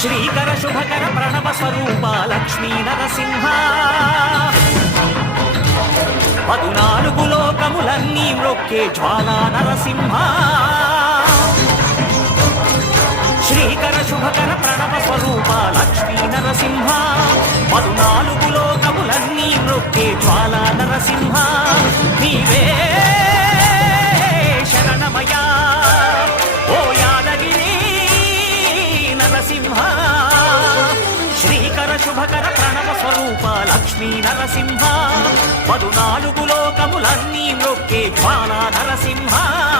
శ్రీకర శుభకర ప్రణవ స్వరూప లక్ష్మీ నరసింహ 14 లోకములన్నీ మ్రొక్కే జ్వాలా నరసింహ శ్రీకర శుభకర ప్రణవ స్వరూప లక్ష్మీ నరసింహ 14 లోకములన్నీ మ్రొక్కే జ్వాలా నరసింహ నీవే శరణమయా ఓ యాదగిరి నరసింహ శ్రీకర శుభకర ప్రణవ స్వరూప లక్ష్మీ నరసింహ 14 లోకములన్నీ మ్రొక్కే జ్వాలా నరసింహ